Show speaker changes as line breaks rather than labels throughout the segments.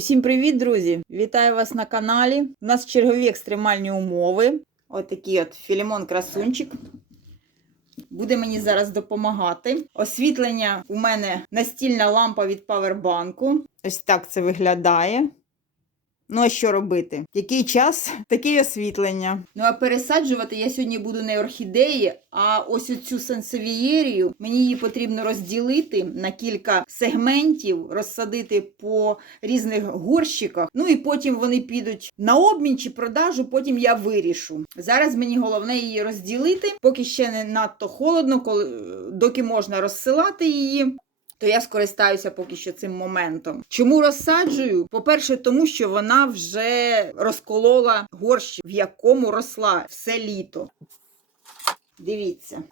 Усім привіт, друзі! Вітаю вас на каналі. У нас чергові екстремальні умови. Ось такий от Філімон красунчик. Буде мені зараз допомагати. Освітлення у мене настільна лампа від павербанку. Ось так це виглядає. Ну, а що робити? Який час, таке освітлення. Ну, а пересаджувати я сьогодні буду не орхідеї, а ось оцю сенсовієрію. Мені її потрібно розділити на кілька сегментів, розсадити по різних горщиках. Ну і потім вони підуть на обмін чи продажу, потім я вирішу. Зараз мені головне її розділити, поки ще не надто холодно, коли, доки можна розсилати її то я скористаюся поки що цим моментом. Чому розсаджую? По-перше, тому що вона вже розколола горщик, в якому росла все літо. Дивіться.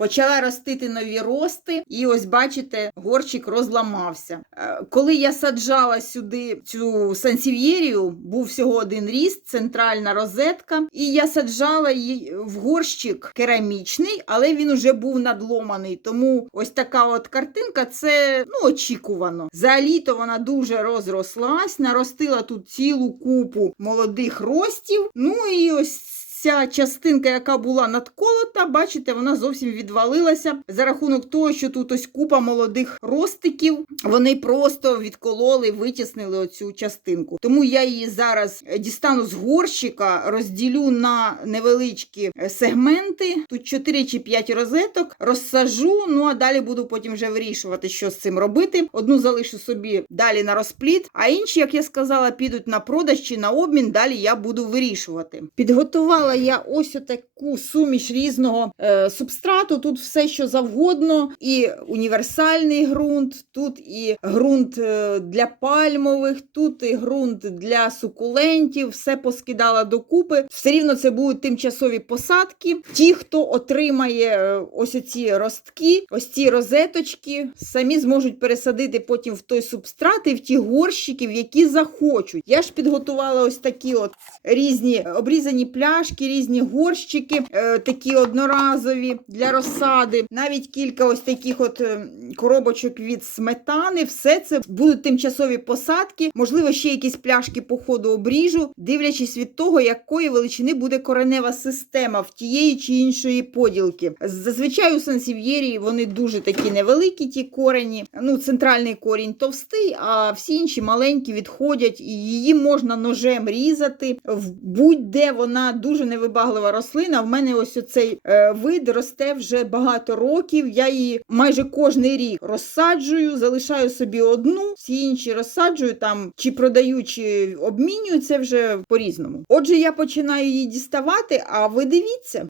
Почала ростити нові рости, і ось бачите, горщик розламався. Е, Коли я саджала сюди цю сансів'єрію, був всього один ріст, центральна розетка, і я саджала її в горщик керамічний, але він уже був надломаний. Тому ось така от картинка це ну, очікувано. За літо вона дуже розрослась, наростила тут цілу купу молодих ростів. Ну і ось. Ця частинка, яка була надколота, бачите, вона зовсім відвалилася за рахунок того, що тут ось купа молодих ростиків. Вони просто відкололи, витіснили оцю частинку. Тому я її зараз дістану з горщика, розділю на невеличкі е, сегменти. Тут 4 чи 5 розеток, розсажу. Ну а далі буду потім вже вирішувати, що з цим робити. Одну залишу собі далі на розпліт, а інші, як я сказала, підуть на продаж чи на обмін. Далі я буду вирішувати. Підготувала я ось таку суміш різного е, субстрату. Тут все, що завгодно, і універсальний ґрунт, тут і ґрунт е, для пальмових, тут і ґрунт для сукулентів, все поскидала докупи. Все рівно це будуть тимчасові посадки. Ті, хто отримає е, ось ці ростки, ось ці розеточки, самі зможуть пересадити потім в той субстрат і в ті горщики, в які захочуть. Я ж підготувала ось такі от різні обрізані пляшки, різні горщики, е, такі одноразові для розсади, навіть кілька ось таких от е, коробочок від сметани. Все це будуть тимчасові посадки, можливо, ще якісь пляшки по ходу обріжу, дивлячись від того, якої величини буде коренева система в тієї чи іншої поділки. Зазвичай у сансів'єрії вони дуже такі невеликі, ті корені. Ну, центральний корінь товстий, а всі інші маленькі відходять, і її можна ножем різати. В будь-де вона дуже невибаглива рослина. В мене ось оцей е, вид росте вже багато років. Я її майже кожний рік розсаджую, залишаю собі одну, всі інші розсаджую там, чи продаю, чи обмінюю це вже по-різному. Отже, я починаю її діставати, а ви дивіться.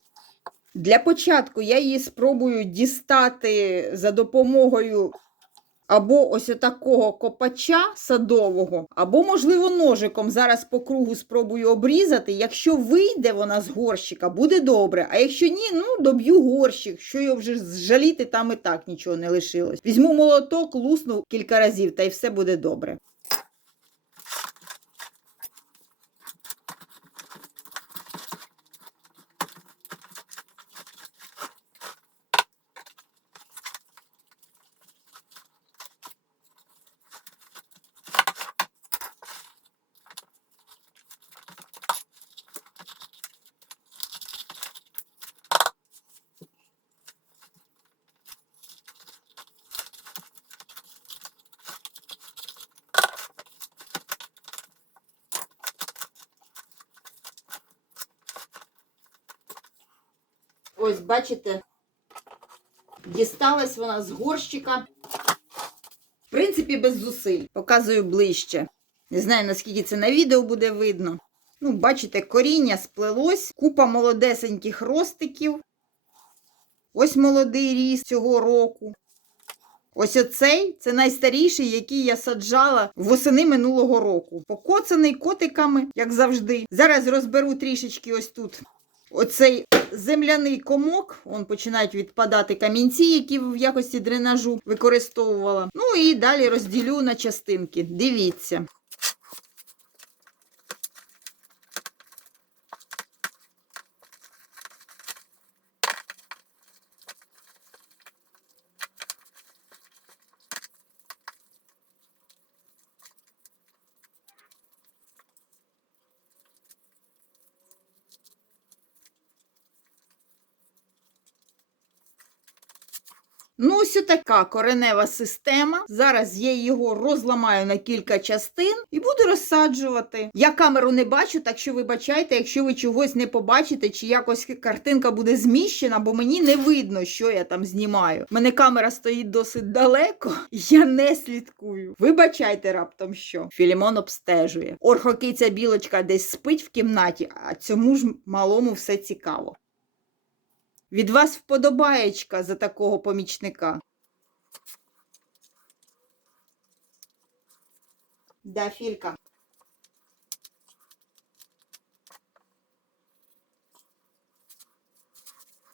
Для початку я її спробую дістати за допомогою або ось такого копача садового, або, можливо, ножиком. Зараз по кругу спробую обрізати. Якщо вийде вона з горщика, буде добре. А якщо ні, ну доб'ю горщик, що його вже зжаліти, там і так нічого не лишилось. Візьму молоток, лусну кілька разів, та й все буде добре. Ось, бачите, дісталась вона з горщика. В принципі, без зусиль. Показую ближче. Не знаю, наскільки це на відео буде видно. Ну, бачите, коріння сплелось, купа молодесеньких ростиків. Ось молодий ріс цього року. Ось оцей це найстаріший, який я саджала восени минулого року. Покоцаний котиками, як завжди. Зараз розберу трішечки ось тут оцей земляний комок. Он починають відпадати камінці, які в якості дренажу використовувала. Ну і далі розділю на частинки. Дивіться. Ну, ось така коренева система. Зараз я його розламаю на кілька частин і буду розсаджувати. Я камеру не бачу, так що вибачайте, якщо ви чогось не побачите, чи якось картинка буде зміщена, бо мені не видно, що я там знімаю. У мене камера стоїть досить далеко, я не слідкую. Вибачайте раптом що. Філімон обстежує. Орхокиця білочка десь спить в кімнаті, а цьому ж малому все цікаво. Від вас вподобаєчка за такого помічника. Да, Філька.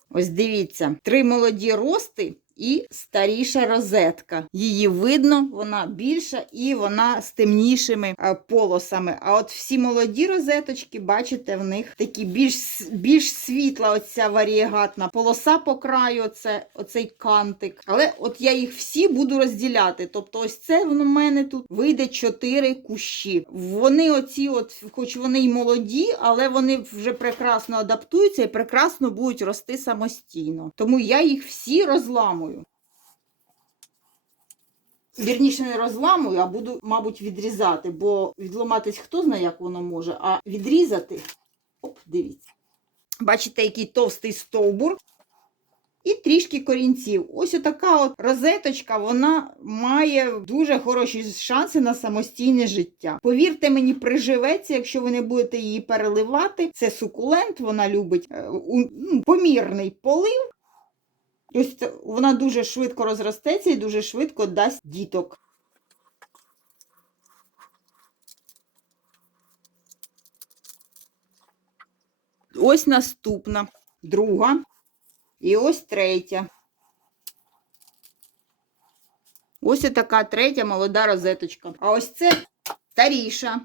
Ось дивіться, три молоді рости і старіша розетка. Її видно, вона більша і вона з темнішими е, полосами. А от всі молоді розеточки, бачите, в них такі більш, більш світла оця варієгатна полоса по краю, оце, оцей кантик. Але от я їх всі буду розділяти. Тобто, ось це в мене тут вийде чотири кущі. Вони оці, от, хоч вони й молоді, але вони вже прекрасно адаптуються і прекрасно будуть рости самостійно. Тому я їх всі розламую. Вірніше не розламую, а буду, мабуть, відрізати, бо відламатись хто знає, як воно може, а відрізати. Оп, дивіться. Бачите, який товстий стовбур. І трішки корінців. Ось така от розеточка, вона має дуже хороші шанси на самостійне життя. Повірте мені, приживеться, якщо ви не будете її переливати. Це сукулент, вона любить е, ну, помірний полив. Ось вона дуже швидко розростеться і дуже швидко дасть діток. Ось наступна, друга. І ось третя. Ось така третя молода розеточка. А ось це старіша.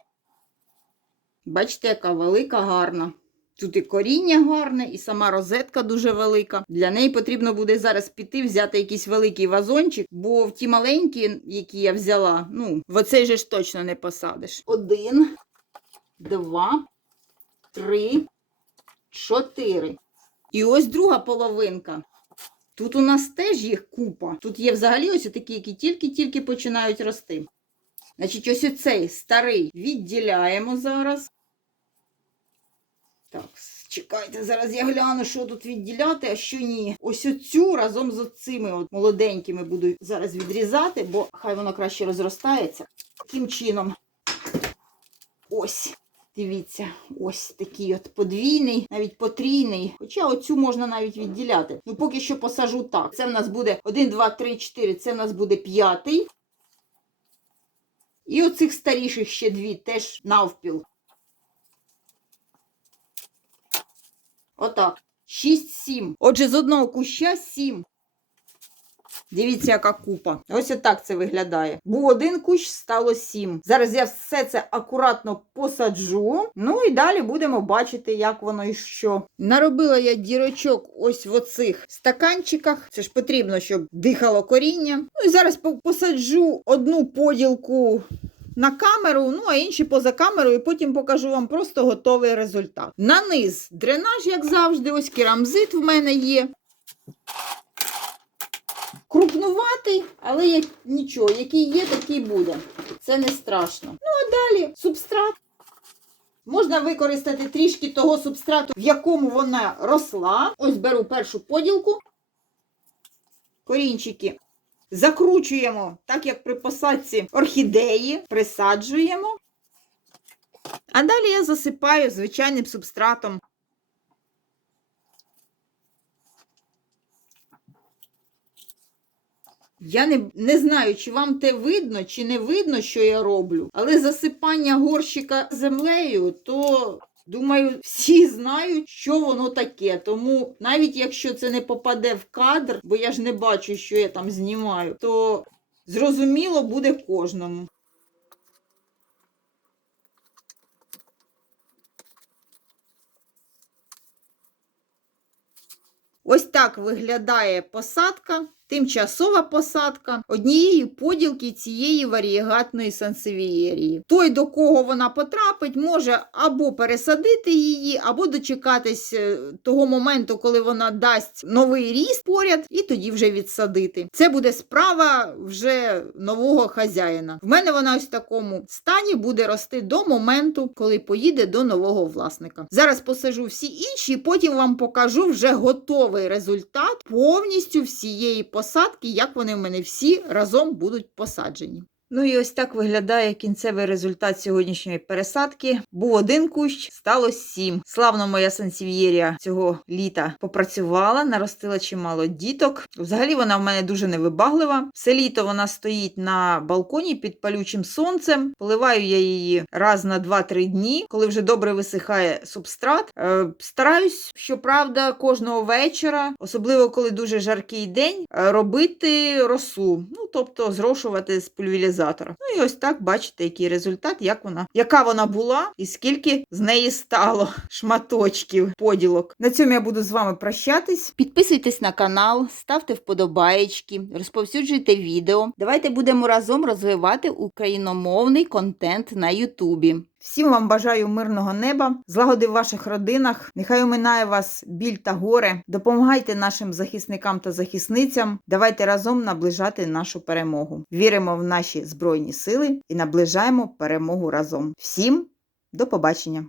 Бачите, яка велика, гарна. Тут і коріння гарне, і сама розетка дуже велика. Для неї потрібно буде зараз піти, взяти якийсь великий вазончик, бо в ті маленькі, які я взяла, ну, в оцей же ж точно не посадиш. Один, два, три, чотири. І ось друга половинка. Тут у нас теж їх купа. Тут є взагалі ось такі, які тільки-тільки починають рости. Значить, ось оцей старий відділяємо зараз. Так, чекайте, зараз я гляну, що тут відділяти, а що ні. Ось оцю разом з оцими от молоденькими буду зараз відрізати, бо хай воно краще розростається. Таким чином. Ось. Дивіться, ось такий от подвійний, навіть потрійний. Хоча оцю можна навіть відділяти. Ну, поки що посажу так. Це в нас буде 1, 2, 3, 4, це в нас буде п'ятий. І оцих старіших ще дві теж навпіл. Отак. 6-7. Отже, з одного куща 7. Дивіться, яка купа. Ось отак це виглядає. Був один кущ, стало сім. Зараз я все це акуратно посаджу. Ну і далі будемо бачити, як воно і що. Наробила я дірочок ось в оцих стаканчиках. Це ж потрібно, щоб дихало коріння. Ну і зараз посаджу одну поділку. На камеру, ну а інші поза камерою, і потім покажу вам просто готовий результат. На низ дренаж, як завжди, ось керамзит в мене є. Крупнуватий, але як, нічого, який є, такий буде. Це не страшно. Ну, а далі субстрат. Можна використати трішки того субстрату, в якому вона росла. Ось беру першу поділку. Корінчики закручуємо, так як при посадці орхідеї, присаджуємо. А далі я засипаю звичайним субстратом. Я не, не знаю, чи вам те видно, чи не видно, що я роблю, але засипання горщика землею, то думаю, всі знають, що воно таке. Тому навіть якщо це не попаде в кадр, бо я ж не бачу, що я там знімаю, то зрозуміло буде кожному. Ось так виглядає посадка. Тимчасова посадка однієї поділки цієї варієгатної сансевієрії. Той, до кого вона потрапить, може або пересадити її, або дочекатись е, того моменту, коли вона дасть новий ріст поряд, і тоді вже відсадити. Це буде справа вже нового хазяїна. В мене вона ось в такому стані буде рости до моменту, коли поїде до нового власника. Зараз посажу всі інші, потім вам покажу вже готовий результат повністю всієї посадки, як вони в мене всі разом будуть посаджені. Ну і ось так виглядає кінцевий результат сьогоднішньої пересадки. Був один кущ, стало сім. Славно моя сансів'єрія цього літа попрацювала, наростила чимало діток. Взагалі вона в мене дуже невибаглива. Все літо вона стоїть на балконі під палючим сонцем. Поливаю я її раз на 2-3 дні, коли вже добре висихає субстрат. Е, стараюсь, щоправда, кожного вечора, особливо коли дуже жаркий день, е, робити росу. Ну, тобто зрошувати з пульверізатора. Ну і ось так бачите, який результат, як вона, яка вона була і скільки з неї стало шматочків, поділок. На цьому я буду з вами прощатись. Підписуйтесь на канал, ставте вподобаєчки, розповсюджуйте відео. Давайте будемо разом розвивати україномовний контент на Ютубі. Всім вам бажаю мирного неба, злагоди в ваших родинах. Нехай оминає вас біль та горе. Допомагайте нашим захисникам та захисницям. Давайте разом наближати нашу перемогу. Віримо в наші збройні сили і наближаємо перемогу разом. Всім до побачення!